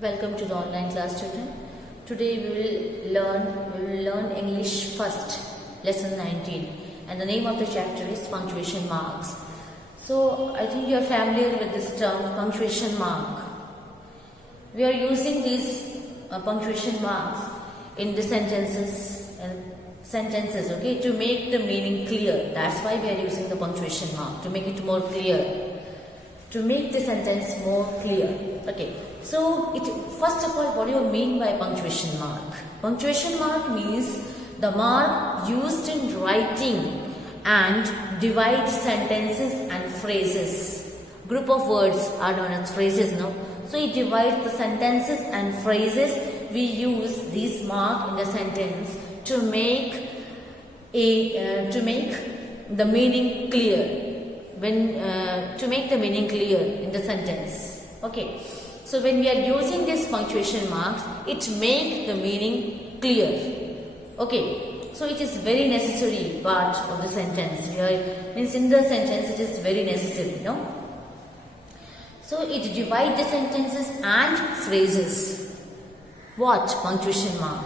Welcome to the online class, children. Today we will learn English first, lesson 19, and the name of the chapter is punctuation marks. So I think you are familiar with this term punctuation mark. We are using these punctuation marks in the sentences, okay, to make the meaning clear. That's why we are using the punctuation mark, to make it more clear, to make the sentence more clear. Okay. So, first of all, what do you mean by punctuation mark? Punctuation mark means the mark used in writing and divides sentences and phrases. Group of words are known as phrases, no? So, it divides the sentences and phrases. We use this mark in the sentence to make the meaning clear. To make the meaning clear in the sentence. Okay. So when we are using these punctuation marks, it makes the meaning clear. Okay. So it is very necessary part of the sentence. Means in the sentence it is very necessary, no? So it divides the sentences and phrases. What? Punctuation mark.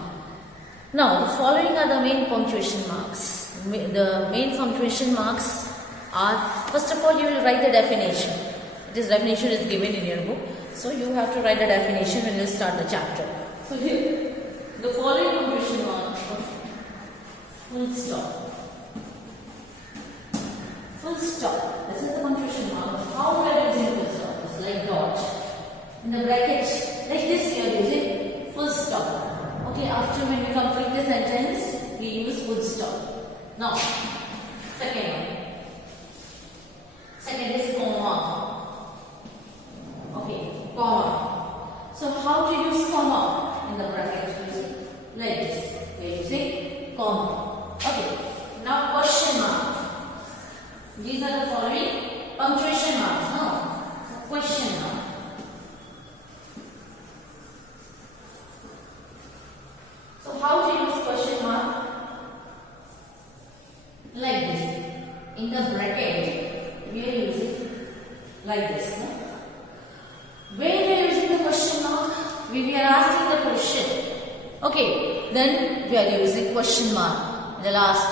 Now the following are the main punctuation marks. The main punctuation marks are, first of all, you will write the definition. This definition is given in your book. So you have to write the definition when you start the chapter. So here, the following punctuation marks: full stop. Full stop. This is the punctuation mark. How we are using full stop? It's like dot. In the bracket, like this we are using full stop. Okay, after when we complete the sentence, we use full stop. Now, second one. Second is comma. Okay, comma. So how to use comma in the bracket? Like this. We are using comma. Okay. Now question mark. These are the following punctuation marks. No, question mark. So how to use question mark? Like this. In the bracket, we are using like this. No? When we are using the question mark, when we are asking the question, okay, then we are using question mark. The last,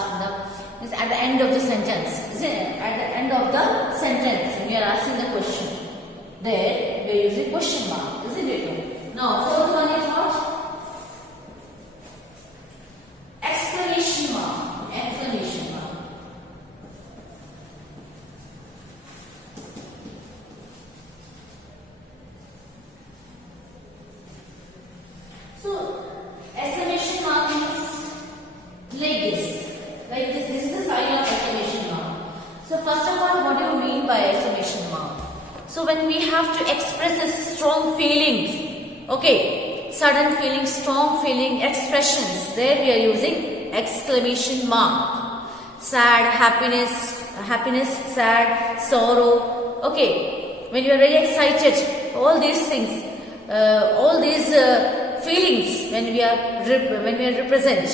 is at the end of the sentence, isn't it? At the end of the sentence, when we are asking the question, there we are using question mark, isn't it? Now, fourth one is what? Exclamation mark. Exclamation mark. So, exclamation mark is like this. Like this. This is the sign of exclamation mark. So, first of all, what do you mean by exclamation mark? So, when we have to express a strong feelings, okay, sudden feeling, strong feeling, expressions, there we are using exclamation mark. Sad, happiness, sad, sorrow, okay. When you are very excited, all these things, feelings when we are represent,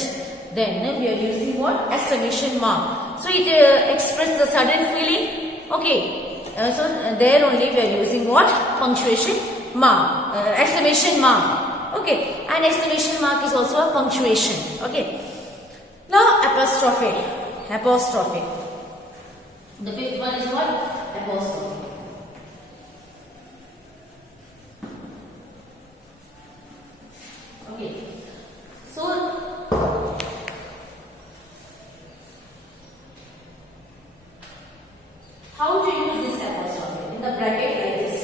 then we are using what? Exclamation mark. So it expresses the sudden feeling. Okay. So there only we are using what? Punctuation mark. Exclamation mark. Okay. And exclamation mark is also a punctuation. Okay. Now apostrophe. Apostrophe. The fifth one is what? Apostrophe. Okay. So, how to use this apostrophe? In the bracket like this.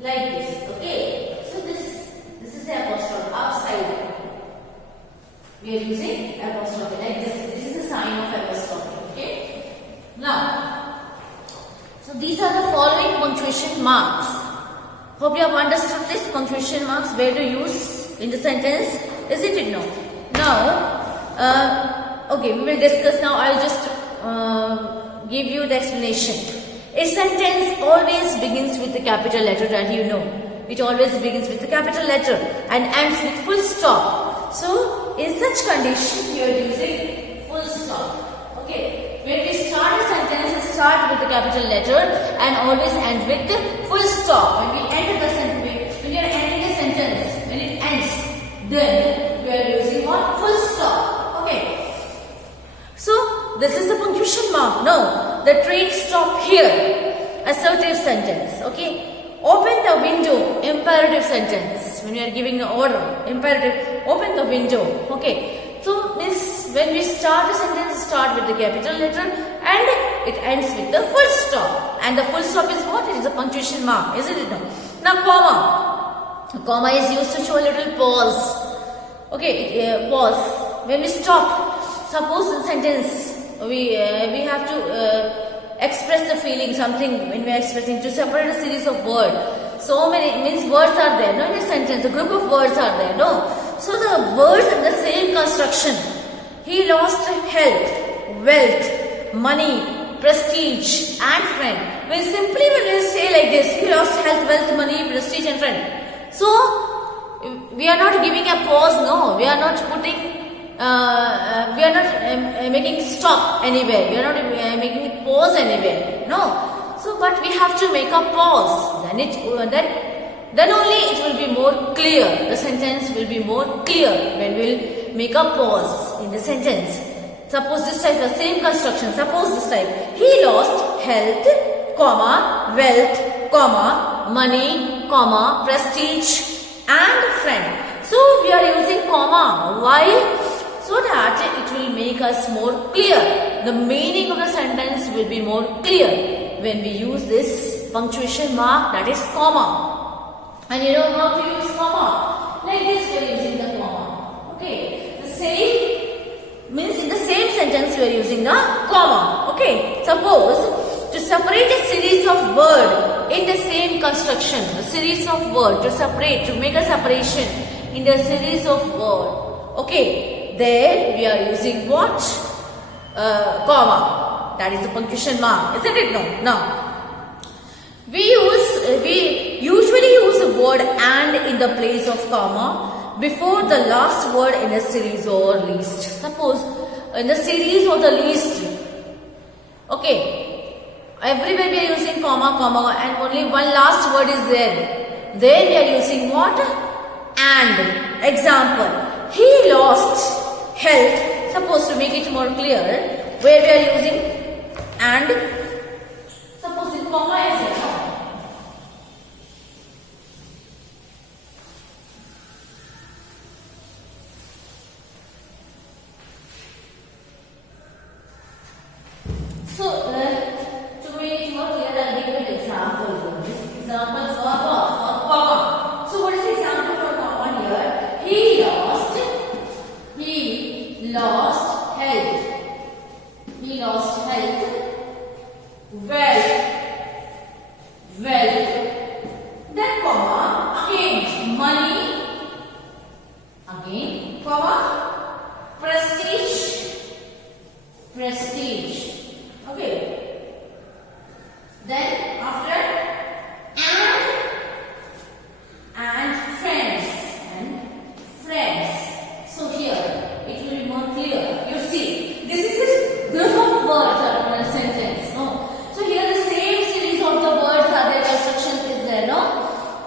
Like this. Okay. So, this is the apostrophe upside. We are using apostrophe like this. This is the sign of apostrophe. Okay. Now, so these are the following punctuation marks. Hope you have understood this punctuation marks, where to use in the sentence, isn't it? Now, okay, we will discuss now. I'll just give you the explanation. A sentence always begins with the capital letter, and you know, it always begins with the capital letter and ends with full stop. So, in such condition, you are using full stop. Okay, when we start a sentence, start with the capital letter and always end with the full stop. When we end the sentence, when you are sentence. Okay. Open the window, imperative sentence. When you are giving an order, imperative, open the window. Okay. So means when we start the sentence, start with the capital letter and it ends with the full stop. And the full stop is what? It is a punctuation mark, isn't it? Now comma. Comma is used to show a little pause. Okay, pause. When we stop, suppose in sentence we have to express the feeling, something when we are expressing, to separate a series of words. So many means words are there, no, in a sentence, a group of words are there, no. So the words in the same construction. He lost health, wealth, money, prestige and friend. When simply when we say like this, he lost health, wealth, money, prestige and friend. So we are not giving a pause, no. We are not putting we are not making stop anywhere. We are not making pause anywhere. No. So, but we have to make a pause. Then only it will be more clear. The sentence will be more clear when we will make a pause in the sentence. Suppose this type, the same construction. Suppose this type. He lost health, comma, wealth, comma, money, comma, prestige and friend. So, we are using comma. Why? So that it will make us more clear. The meaning of the sentence will be more clear when we use this punctuation mark, that is comma. And you know how to use comma? Like this we are using the comma. Okay. The same means in the same sentence we are using the comma. Okay. Suppose to separate a series of words in the same construction, a series of words to separate, to make a separation in the series of words. Okay. There we are using what? Comma. That is the punctuation mark, isn't it? No. Now, we usually use the word and in the place of comma before the last word in a series or list. Suppose in the series or the list. Okay. Everywhere we are using comma, comma and only one last word is there. There we are using what? And. Example. He lost health, suppose to make it more clear, where we are using and, suppose in comma is here. So, to make it more clear, I will give you an example. This example is for comma. So, what is the example for comma here? He lost health. He lost health. Wealth. Then comma. Again money. Again comma. Prestige. Okay. Then after and friends. So here it will be more clear. You see, this is a group of words are in a sentence. No. So here the same series of the words are there. Construction is there. No.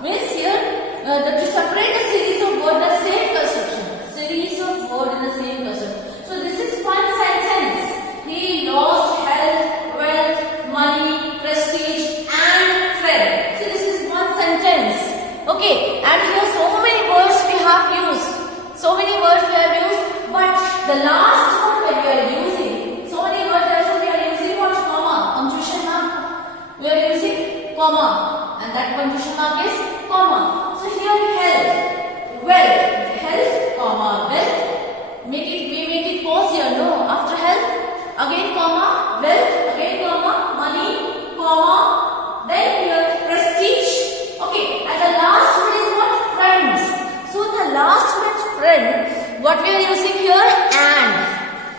Means here to separate the series of words, the same construction. Series of words in the same construction. So this is one sentence. He lost health, wealth, money, prestige, and friend. So this is one sentence. Okay. And here so many words we have used. So many words we have used, but the last one that we are using, so many words also we are using what? Comma, punctuation mark. We are using comma, and that punctuation mark is comma. So here health, wealth, comma, wealth. We make it pause here, no? After health, again comma, wealth, again comma, money, comma, then here prestige. Okay, and the last one is what? Friends. So the last one is friend. What we are using here? And.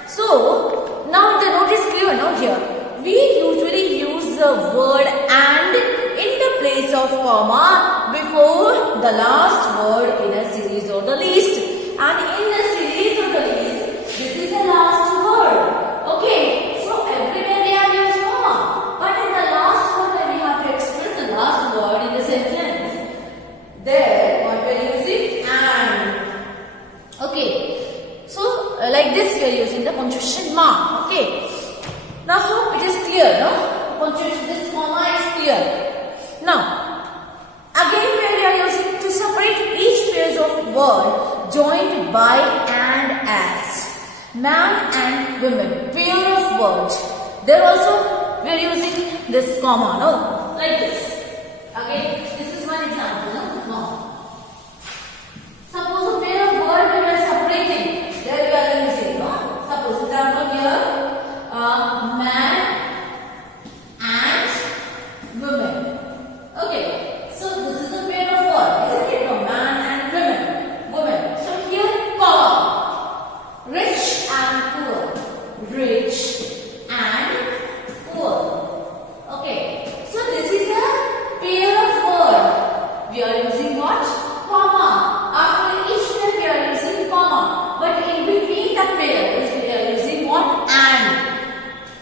So now the note is clear now here. We usually use the word and in the place of comma before the last word in a series or the list. And in the series or the list, this is the last word. Okay. So everywhere we have used comma. But in the last word when we have to express the last word in the sentence, there what we are using? And. Okay. So like this we are using the punctuation mark. Okay. Now hope it is clear, no? Punctuation, this comma is clear. word joined by and as. Man and women, pair of words. There also we are using this comma, no? Like this. Okay, this is one example, no? Suppose a pair of words we are separating. There we are using, no? Suppose example here, man and women. Okay, so this is a pair of words, isn't it? No? Man and women. Women. So here, comma. Rich and poor. Rich and poor. Okay, so this is a pair of words. We are using what? Comma. After each pair we are using comma. But in between the pairs we are using what? And.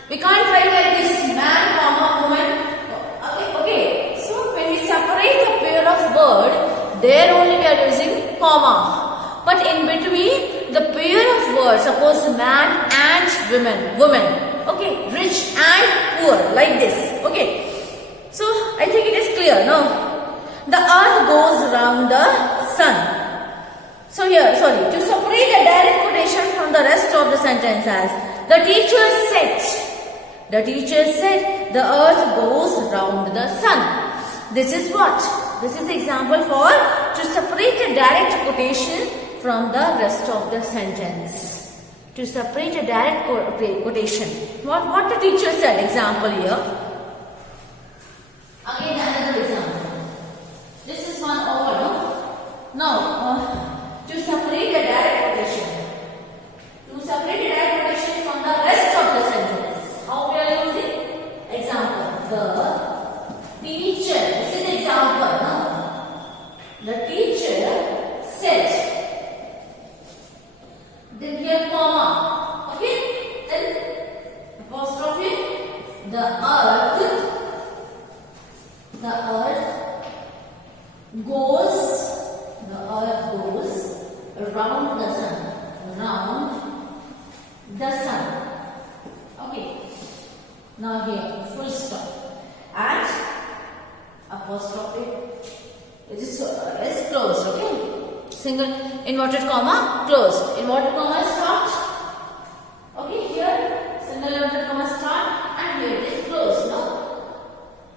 We can't write like this, man, comma, woman. Okay. So when we separate the pair of word, there only we are using comma. But in between the pair of words, suppose man and woman. Okay, rich and poor, like this. Okay. So I think it is clear, no? The earth goes around the sun. So here, to separate the direct quotation from the rest of the sentence as, the teacher said, the earth goes round the sun. This is what? This is example for to separate a direct quotation from the rest of the sentence. To separate a direct quotation. What the teacher said, example here. Again another example. This is one over, no? Now, to separate a direct quotation. To separate a direct quotation from the rest of the sentence. How we are using? Example. The teacher. This is example, no? The teacher said. Then here comma. Okay? Then apostrophe. The earth goes around the sun. Okay. Now here, full stop. And apostrophe. It is closed, okay? Single inverted comma, closed. Inverted comma start. Okay, here, single inverted comma start. And here it is closed, no?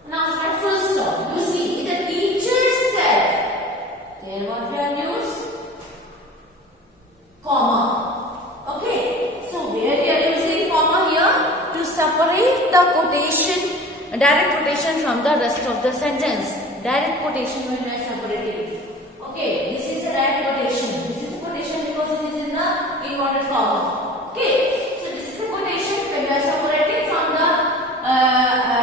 Now start full stop. You see, the teacher said. There what we have used? Comma. Okay, so where we are using comma here? To separate the quotation, direct quotation from the rest of the sentence. Direct quotation when we are separating. Okay, this is a direct quotation. This is a quotation because it is in the inverted comma. Okay, so this is the quotation when we are separating from the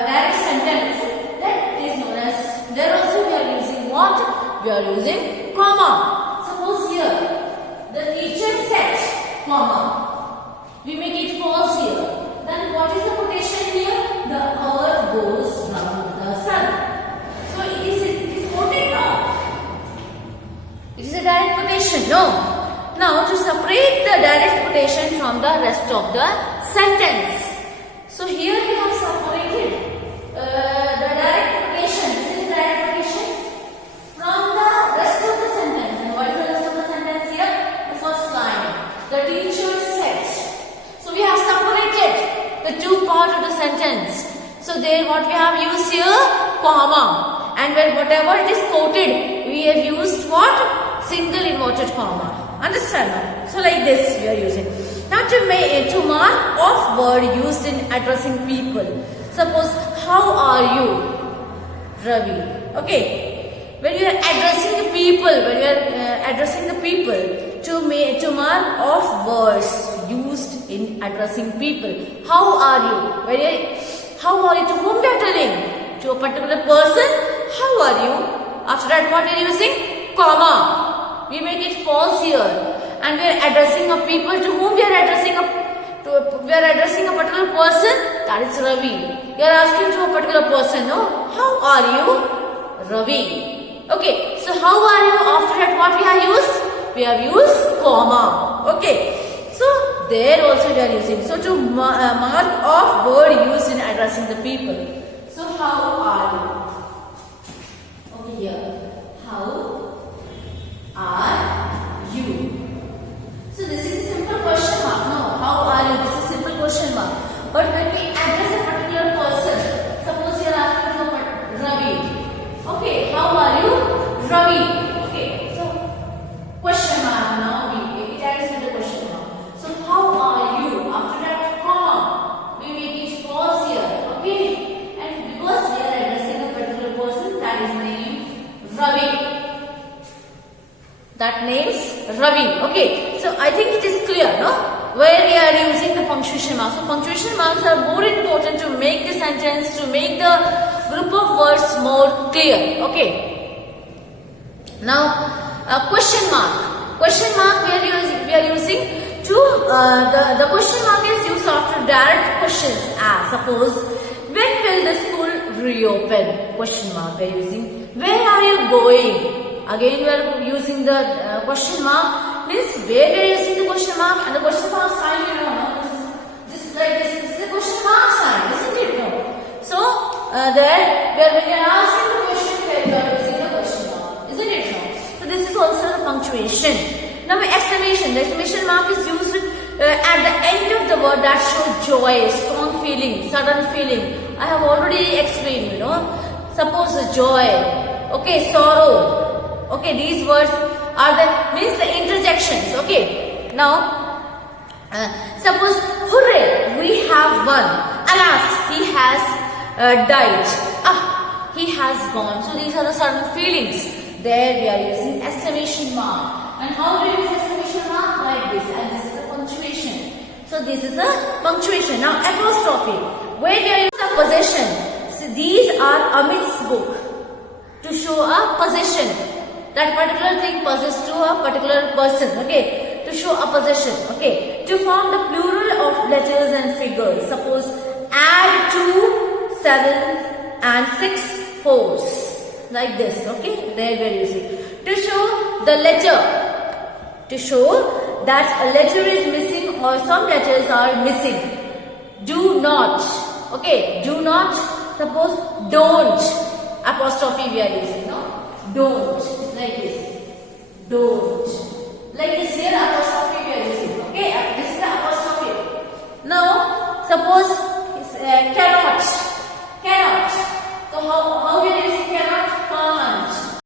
direct sentence. That is known as, there also we are using what? We are using comma. Suppose here, the teacher said, comma. We make it false here. Then what is the quotation here? The earth goes round the sun. So it is quoted now. It is a direct quotation, no? Now to separate the direct quotation from the rest of the sentence. So here we have separated the direct quotation. This is direct quotation from the rest of the sentence. And what is the rest of the sentence here? The first line. The teacher said. So we have separated the two parts of the sentence. So there what we have used here? Comma. And when whatever it is quoted, we have used what? Single inverted comma. Understand? So like this we are using. Now to mark off word used in addressing people. Suppose, how are you, Ravi? Okay. When you are addressing the people, to mark off words used in addressing people. How are you? How are you? To whom we are telling? To a particular person. How are you? After that, what are you using? Comma. We make it false here. And we are addressing a people to whom we are addressing a particular person. That is Ravi. We are asking to a particular person, no? How are you? Ravi. Okay. So how are you? After that, what we have used? We have used comma. Okay. So there also we are using. So to mark off word used in addressing the people. So how are you? Over here. How are That name's Ravi. Okay, so I think it is clear, no? Where we are using the punctuation marks. So punctuation marks are more important to make the sentence, to make the group of words more clear. Okay. Now, question mark. Question mark we are using to the question mark is used after direct questions. Suppose, when will the school reopen? Question mark we are using. Where are you going? Again, we are using the question mark. Means where we are using the question mark, and the question mark sign, you know, this like this is the question mark sign, isn't it? No. So there, when we are asking the question, we are using the question mark, isn't it? No. So this is also the punctuation. Now, exclamation. The exclamation mark is used at the end of the word that shows joy, strong feeling, sudden feeling. I have already explained, you know. Suppose joy, okay, sorrow. Okay, these words are means the interjections. Okay, now suppose, hooray, we have won. Alas, he has died. He has gone. So these are the certain feelings. There we are using exclamation mark. And how do you use exclamation mark? Like this. And this is the punctuation. So this is the punctuation. Now apostrophe. Where we are using the possession. So these are Amit's book. To show a possession. That particular thing possessed to a particular person, okay, to show a possession, okay, to form the plural of letters and figures. Suppose, add 2 sevens and 6 fours, like this, okay, there we are using. To show the letter, to show that a letter is missing or some letters are missing. Do not, okay, do not. Suppose, don't, apostrophe we are using, no, don't.